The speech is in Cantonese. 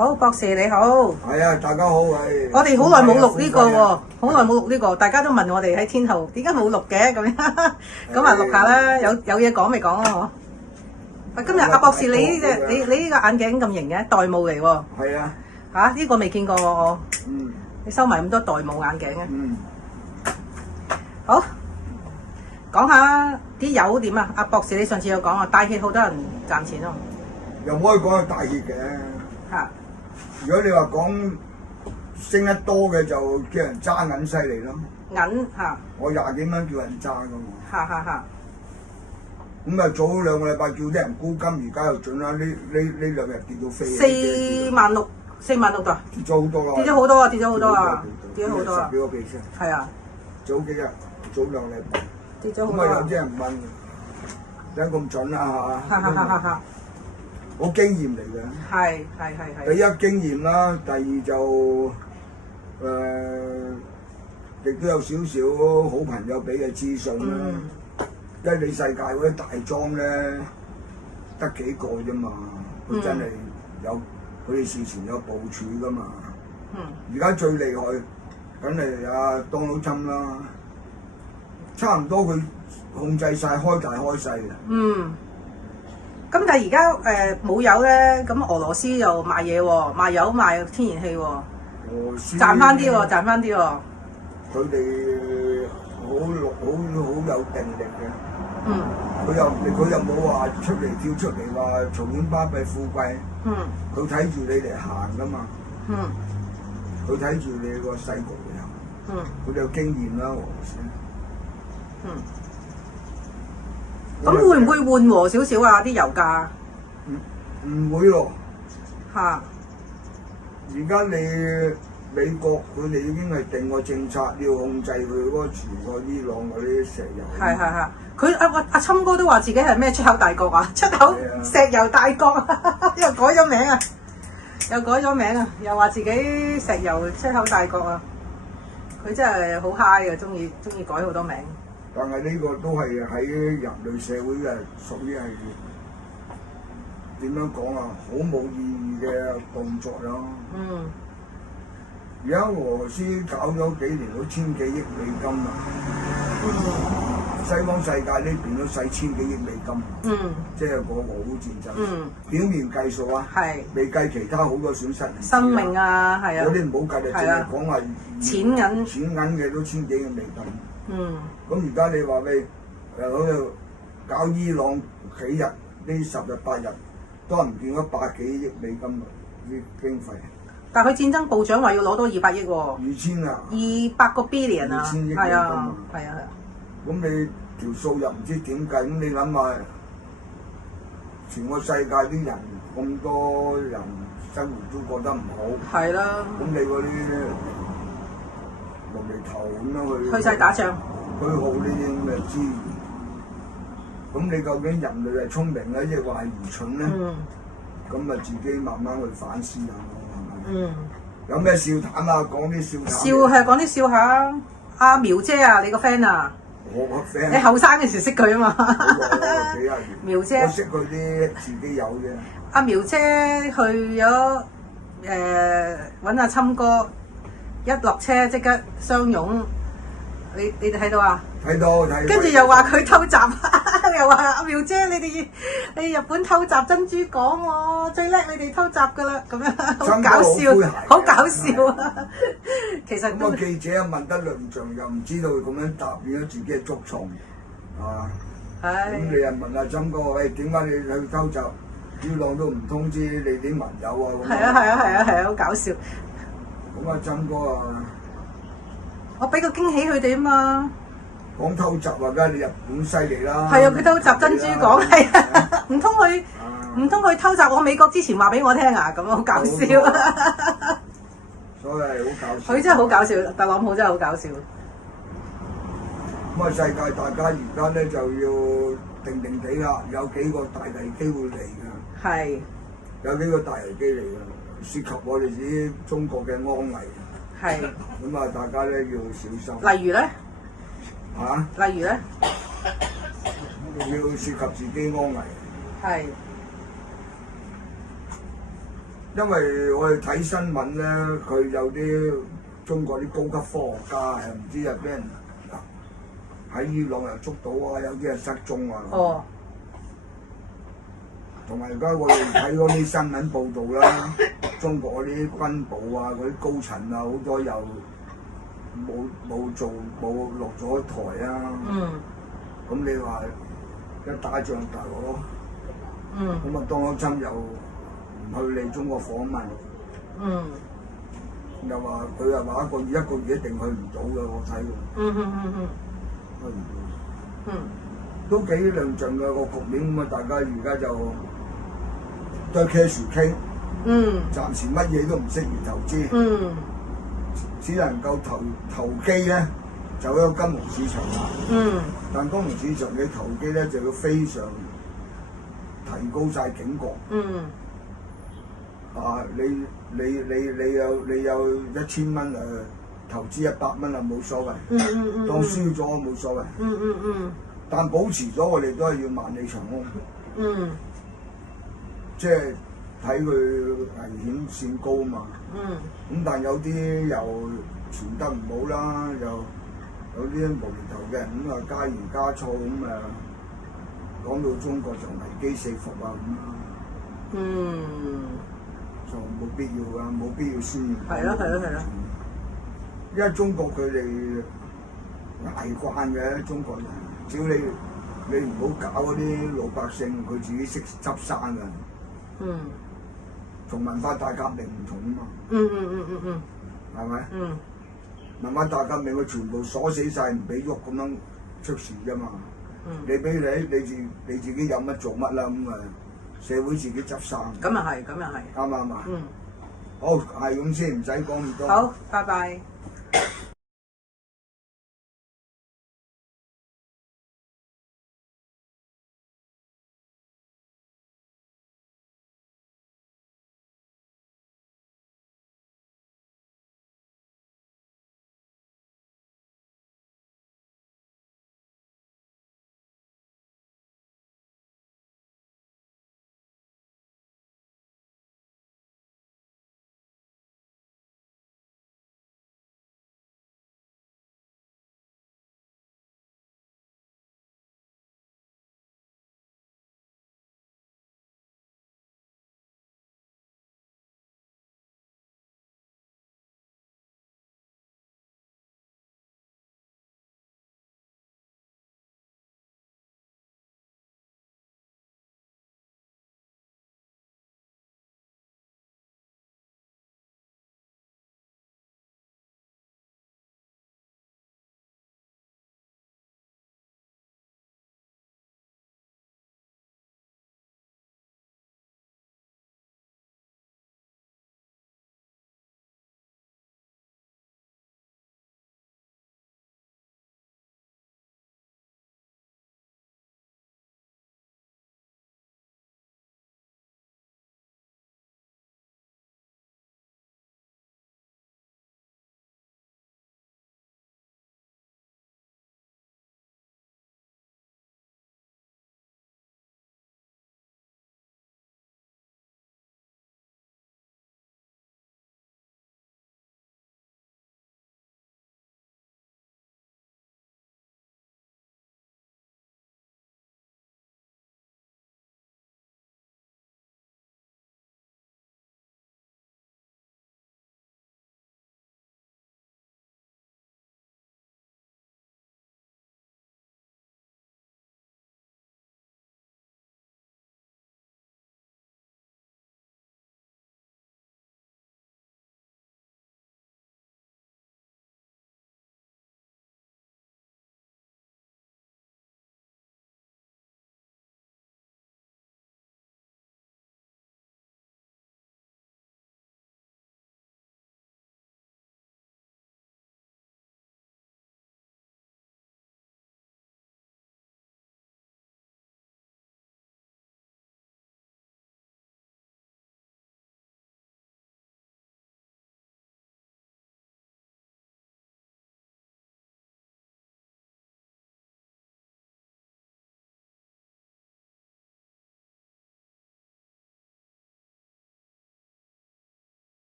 好，博士你好。係啊，大家好，係。我哋好耐冇錄呢個喎，好耐冇錄呢個，大家都問我哋喺天后點解冇錄嘅咁樣，咁啊錄下啦，有嘢講咪講咯嗬。今日阿博士你呢隻你呢個眼鏡咁型嘅，玳瑁嚟喎。係啊。嚇呢個未見過我。嗯。你收埋咁多玳瑁眼鏡嘅。嗯。好，講下啲油點啊？阿博士你上次有講啊，大熱好多人賺錢咯。又唔可以講係大熱嘅。嚇。如果你話講升得多嘅就叫人揸銀犀利咯。銀嚇。我20幾蚊叫人揸噶嘛。嚇。咁啊，早2個禮拜叫啲人沽金，而家又準啦。呢2日跌到飛。46000度。跌咗好多啦。跌咗好多啊！跌咗好多啊！跌咗好多啊！10幾個 percent。係啊。早幾日，早2禮拜。跌咗好多。咁啊，有啲人問，點解咁準啊？嚇。好經驗嚟嘅。係。第一經驗啦，第二就亦都有少少好朋友俾嘅資訊啦。因為你世界嗰啲大莊咧得幾個啫嘛，佢真係有佢哋事前有部署噶嘛。而家最厲害梗係阿Donald Trump啦，差唔多佢控制晒開大開細嘅。咁但係而家冇油咧，咁俄羅斯又賣嘢喎，賣油賣天然氣喎，賺翻啲喎，佢哋好有定力嘅。佢又冇話跳出嚟話嘈喧巴閉富貴。佢睇住你嚟行噶嘛。佢睇住你個勢局嚟行。佢哋有經驗啦，俄羅斯。咁會唔會緩和少少啊？啲油價？唔會咯。嚇！而家你美國佢哋已經係定個政策，要控制佢嗰全個伊朗嗰啲石油。係。佢阿侵哥都話自己係咩出口大國啊？出口石油大國，又改咗名啊！又話自己石油出口大國啊！佢真係好 high 嘅，中意改好多名。但係呢個都係喺人類社會嘅屬於係點樣講啊？好冇意義嘅動作咯。而家俄羅斯搞咗幾年都1000幾億美金啊！西方世界呢邊都使1000幾億美金。即係個俄烏戰爭。表面計數啊，未計其他好多損失。生命啊，係啊。嗰啲唔好計，就淨係講話錢銀嘅都1000幾億美金。咁而家你話你喺度搞伊朗幾日呢10日8日，都唔見咗100幾億美金啲經費。但係佢戰爭部長話要攞多200億喎。2000啊！200個 billion 啊！2000億美金啊！係啊！咁你條數又唔知點計？咁你諗下，全個世界啲人咁多人生活都覺得唔好。係啦。咁你嗰啲無厘頭咁樣去晒打仗，虛耗呢啲咁嘅資源。咁你究竟人類係聰明咧，抑或係愚蠢咧？咁啊，自己慢慢去反思下咯，係咪？有咩笑談啊？講啲笑談。講啲笑下。阿苗姐啊，你個 friend 啊？我個 friend。你後生嘅時識佢啊嘛？苗姐。我識佢啲自己有嘅。阿苗姐去咗揾阿侵哥。一落車即刻相擁，你哋睇到啊？睇到。跟住又話佢偷襲，又話阿苗姐你日本偷襲珍珠港喎，最叻你哋偷襲㗎啦，咁樣好搞笑啊！其實個記者問得論盡，又唔知道咁樣答，變咗自己係捉蟲啊！咁你又問阿侵哥，喂，點解你去偷襲？伊朗都唔通知你啲盟友啊？係啊，好搞笑。咁啊，侵哥啊！我俾個驚喜佢哋啊嘛！講偷襲啊，梗係你日本犀利啦！係啊，佢偷襲珍珠港，係啊，唔通佢偷襲我美國之前話俾我聽啊？咁好搞笑啊！所以係好搞笑。佢真係好搞笑，特朗普真係好搞笑。咁啊，世界大家而家咧就要定地啦，有幾個大危機會嚟㗎。係。有幾個大危機嚟㗎。涉及我哋自己中國嘅安危，係咁啊！大家咧要小心。例如咧？例如咧？要涉及自己安危。係。因為我哋睇新聞咧，佢有啲中國啲高級科學家係唔知係俾人喺伊朗又捉到啊，有啲係失蹤啊。哦。同埋而家我哋睇嗰啲新聞報導啦，中國嗰啲軍部啊、嗰啲高層啊，好多又冇落咗台啊。嗯。咁你話一打仗大鑊，嗯。咁啊，當勞侵又唔去你中國訪問。嗯。又話佢又話一個月一定去唔到嘅，我睇。嗯。去唔到。嗯。都幾論盡嘅個局面咁啊！大家而家就都係 cash 傾。嗯。暫時乜嘢都唔適宜投資。嗯。只能夠投機咧，就喺個金融市場啦。嗯。但金融市場嘅投機咧，就要非常提高晒警覺。嗯。啊！你有1000蚊投資100蚊啊，冇所謂。當輸咗冇所謂。但保持咗我哋都係要萬里長空。即係睇佢危險線高啊嘛。咁但有啲又傳得唔好啦，又有啲無厘頭嘅人咁啊加鹽加醋咁啊，講到中國就危機四伏啊咁。就冇必要㗎，冇必要宣揚。係咯。因為中國佢哋捱慣嘅中國人，只要你唔好搞嗰啲老百姓，佢自己識執生㗎。同文化大革命唔同啊嘛。係咪？文化大革命佢全部鎖死晒，唔俾喐咁樣出事啫嘛。你俾你自己有乜做乜啦咁啊！社會自己執生。咁又係。啱唔啱啊？好，係咁先，唔使講咁多。好，拜拜。